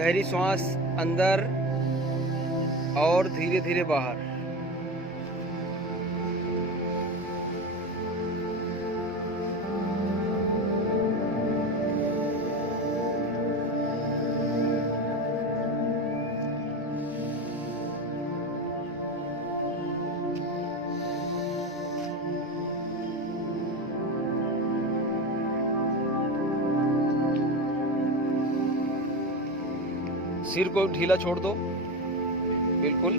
गहरी सांस अंदर और धीरे धीरे बाहर। सिर को ढीला छोड़ दो, बिल्कुल।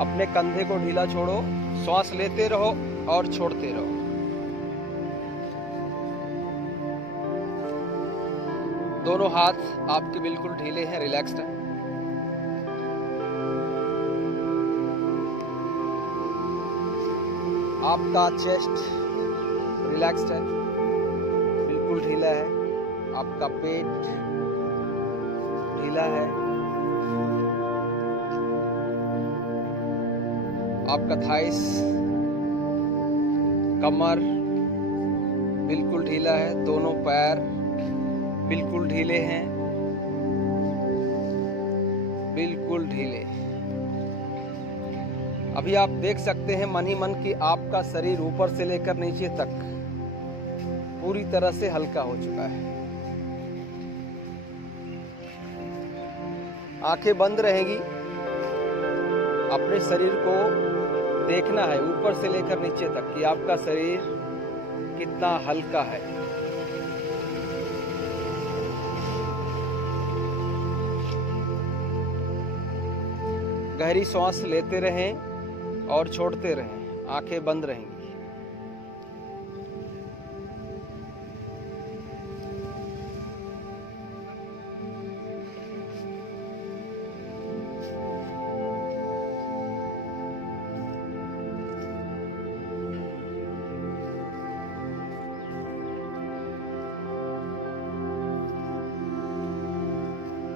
अपने कंधे को ढीला छोड़ो, श्वास लेते रहो और छोड़ते रहो। दोनों हाथ आपके बिल्कुल ढीले हैं, रिलैक्स्ड हैं। आपका चेस्ट रिलैक्स्ड है, बिल्कुल ढीला है। आपका पेट ढीला है। आपका थाइस, कमर बिल्कुल ढीला है। दोनों पैर बिल्कुल ढीले हैं, बिल्कुल ढीले। अभी आप देख सकते हैं मन ही मन कि आपका शरीर ऊपर से लेकर नीचे तक पूरी तरह से हल्का हो चुका है। आंखें बंद रहेंगी। अपने शरीर को देखना है ऊपर से लेकर नीचे तक कि आपका शरीर कितना हल्का है। गहरी सांस लेते रहें और छोड़ते रहें। आंखें बंद रहेंगी।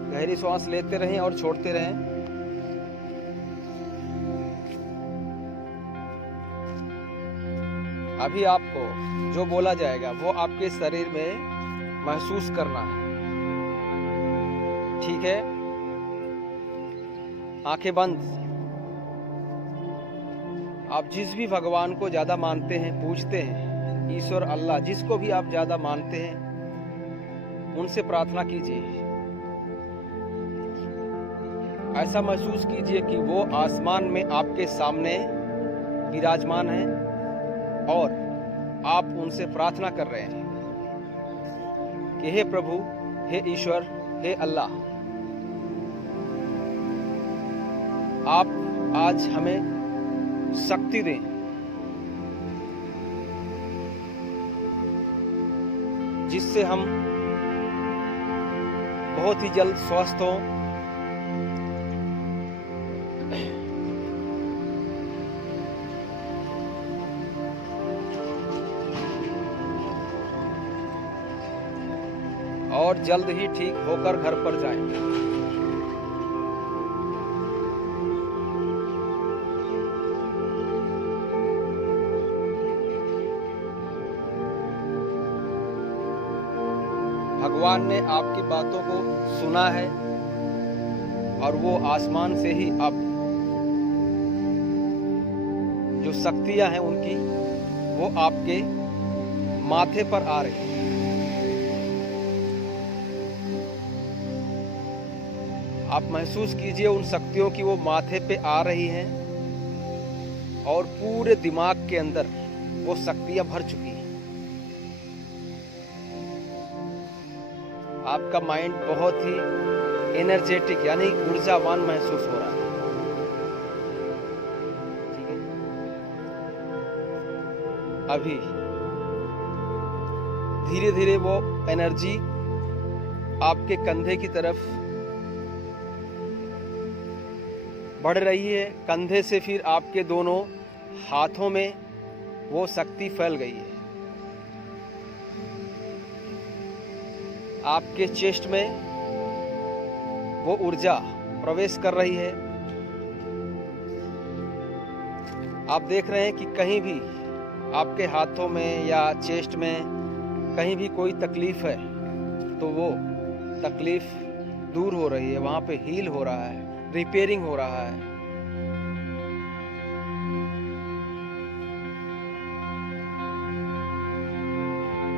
गहरी सांस लेते रहें और छोड़ते रहें। अभी आपको जो बोला जाएगा वो आपके शरीर में महसूस करना है, ठीक है? आंखें बंद। आप जिस भी भगवान को ज्यादा मानते हैं, पूजते हैं, ईश्वर, अल्लाह, जिसको भी आप ज्यादा मानते हैं, उनसे प्रार्थना कीजिए। ऐसा महसूस कीजिए कि वो आसमान में आपके सामने विराजमान है और आप उनसे प्रार्थना कर रहे हैं कि हे प्रभु, हे ईश्वर, हे अल्लाह, आप आज हमें शक्ति दें, जिससे हम बहुत ही जल्द स्वस्थ हों। और जल्द ही ठीक होकर घर पर जाएं। भगवान ने आपकी बातों को सुना है और वो आसमान से ही अब जो शक्तियां हैं उनकी, वो आपके माथे पर आ रही है। आप महसूस कीजिए उन शक्तियों की, वो माथे पे आ रही हैं और पूरे दिमाग के अंदर वो शक्तियां भर चुकी हैं। आपका माइंड बहुत ही एनर्जेटिक यानी ऊर्जावान महसूस हो रहा है, ठीक है? अभी धीरे धीरे वो एनर्जी आपके कंधे की तरफ बढ़ रही है। कंधे से फिर आपके दोनों हाथों में वो शक्ति फैल गई है। आपके चेस्ट में वो ऊर्जा प्रवेश कर रही है। आप देख रहे हैं कि कहीं भी आपके हाथों में या चेस्ट में कहीं भी कोई तकलीफ है तो वो तकलीफ दूर हो रही है, वहां पे हील हो रहा है, रिपेयरिंग हो रहा है।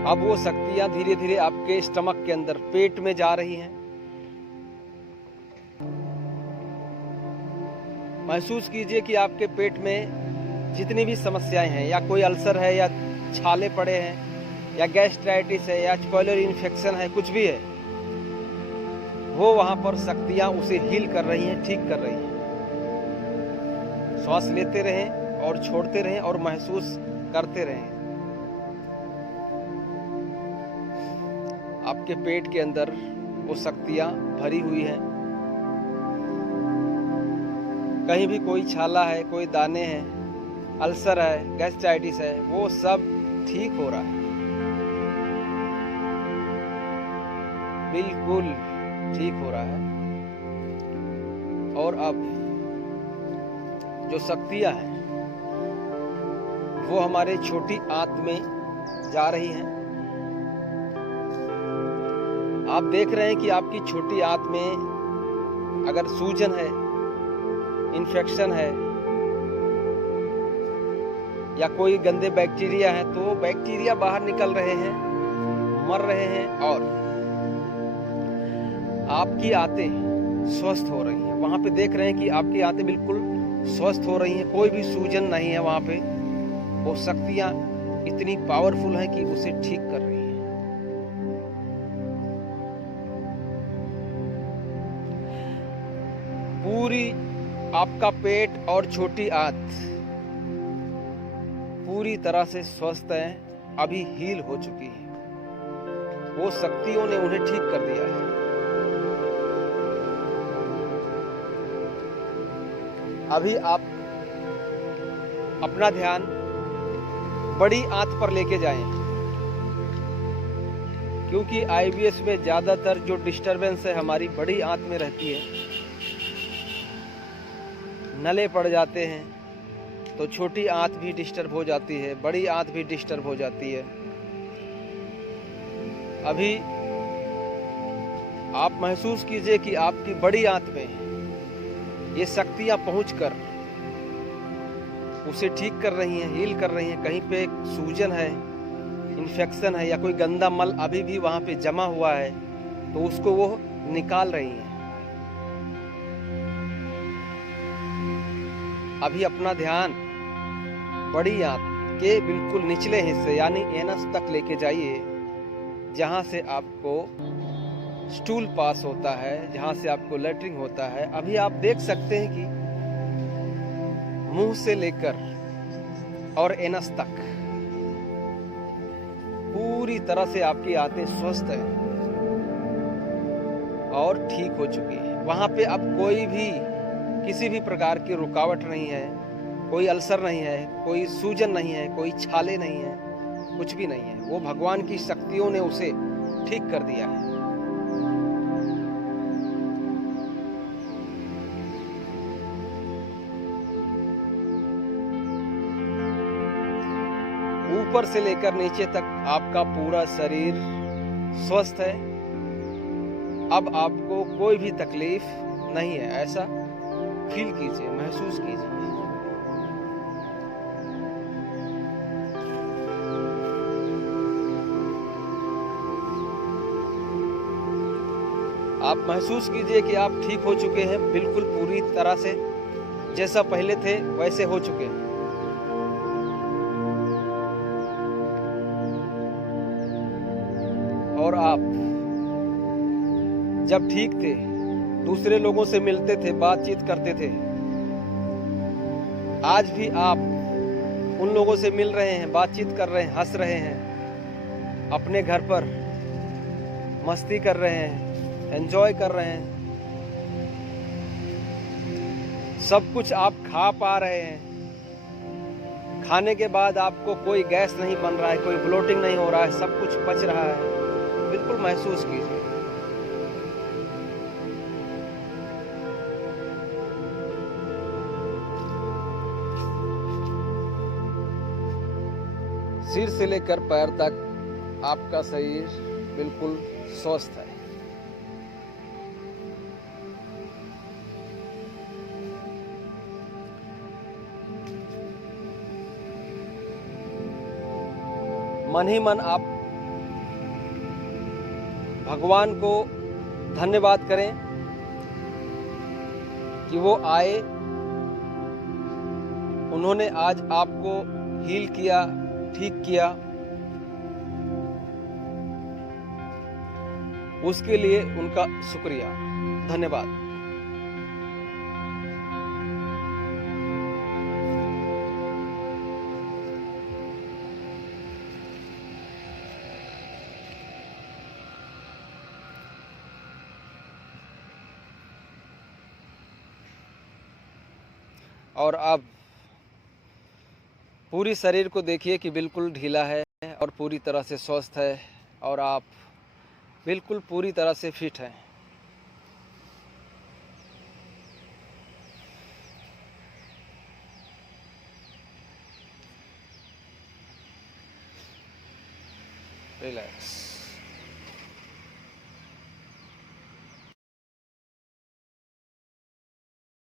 अब वो शक्तियां धीरे धीरे आपके स्टमक के अंदर, पेट में जा रही हैं। महसूस कीजिए कि आपके पेट में जितनी भी समस्याएं हैं, या कोई अल्सर है, या छाले पड़े हैं, या गैस्ट्राइटिस है, या कोइलरी इन्फेक्शन है, कुछ भी है, वो वहां पर शक्तियां उसे हील कर रही हैं, ठीक कर रही हैं। श्वास लेते रहें और छोड़ते रहें और महसूस करते रहें। आपके पेट के अंदर वो शक्तियां भरी हुई हैं। कहीं भी कोई छाला है, कोई दाने हैं, अल्सर है, गैस्ट्राइटिस है, वो सब ठीक हो रहा है, बिल्कुल ठीक हो रहा है। और अब जो शक्तियां हैं वो हमारे छोटी आंत में जा रही हैं। आप देख रहे हैं कि आपकी छोटी आंत में अगर सूजन है, इन्फेक्शन है, या कोई गंदे बैक्टीरिया है, तो बैक्टीरिया बाहर निकल रहे हैं, मर रहे हैं, और आपकी आंतें स्वस्थ हो रही हैं। वहां पे देख रहे हैं कि आपकी आंतें बिल्कुल स्वस्थ हो रही हैं, कोई भी सूजन नहीं है वहां पे। वो शक्तियां इतनी पावरफुल हैं कि उसे ठीक कर रही हैं। पूरी आपका पेट और छोटी आंत पूरी तरह से स्वस्थ है, अभी हील हो चुकी है। वो शक्तियों ने उन्हें ठीक कर दिया है। अभी आप अपना ध्यान बड़ी आंत पर लेके जाएं, क्योंकि आईबीएस में ज्यादातर जो डिस्टरबेंस है हमारी बड़ी आंत में रहती है। नले पड़ जाते हैं तो छोटी आंत भी डिस्टर्ब हो जाती है, बड़ी आंत भी डिस्टर्ब हो जाती है। अभी आप महसूस कीजिए कि आपकी बड़ी आंत में ये शक्तियां पहुंचकर उसे ठीक कर रही हैं, हील कर रही हैं। कहीं पे सूजन है, इन्फेक्शन है, या कोई गंदा मल अभी भी वहां पे जमा हुआ है, तो उसको वो निकाल रही हैं। अभी अपना ध्यान बड़ी आंत के बिल्कुल निचले हिस्से यानी एनस तक लेके जाइए, जहां से आपको स्टूल पास होता है, जहां से आपको लेटरिन होता है। अभी आप देख सकते हैं कि मुंह से लेकर और एनस तक पूरी तरह से आपकी आंतें स्वस्थ हैं और ठीक हो चुकी है। वहां पे अब कोई भी किसी भी प्रकार की रुकावट नहीं है, कोई अल्सर नहीं है, कोई सूजन नहीं है, कोई छाले नहीं है, कुछ भी नहीं है। वो भगवान की शक्तियों ने उसे ठीक कर दिया है। ऊपर से लेकर नीचे तक आपका पूरा शरीर स्वस्थ है। अब आपको कोई भी तकलीफ नहीं है, ऐसा फील कीजिए, महसूस कीजिए। आप महसूस कीजिए कि आप ठीक हो चुके हैं, बिल्कुल पूरी तरह से जैसा पहले थे वैसे हो चुके हैं। और आप जब ठीक थे, दूसरे लोगों से मिलते थे, बातचीत करते थे, आज भी आप उन लोगों से मिल रहे हैं, बातचीत कर रहे हैं, हंस रहे हैं, अपने घर पर मस्ती कर रहे हैं, एंजॉय कर रहे हैं, सब कुछ आप खा पा रहे हैं। खाने के बाद आपको कोई गैस नहीं बन रहा है, कोई ब्लोटिंग नहीं हो रहा है, सब कुछ पच रहा है। बिल्कुल महसूस कीजिए। सिर से लेकर पैर तक आपका शरीर बिल्कुल स्वस्थ है। मन ही मन आप भगवान को धन्यवाद करें कि वो आए, उन्होंने आज आपको हील किया, ठीक किया। उसके लिए उनका शुक्रिया, धन्यवाद। और अब पूरी शरीर को देखिए कि बिल्कुल ढीला है और पूरी तरह से स्वस्थ है और आप बिल्कुल पूरी तरह से फिट हैं। रिलैक्स।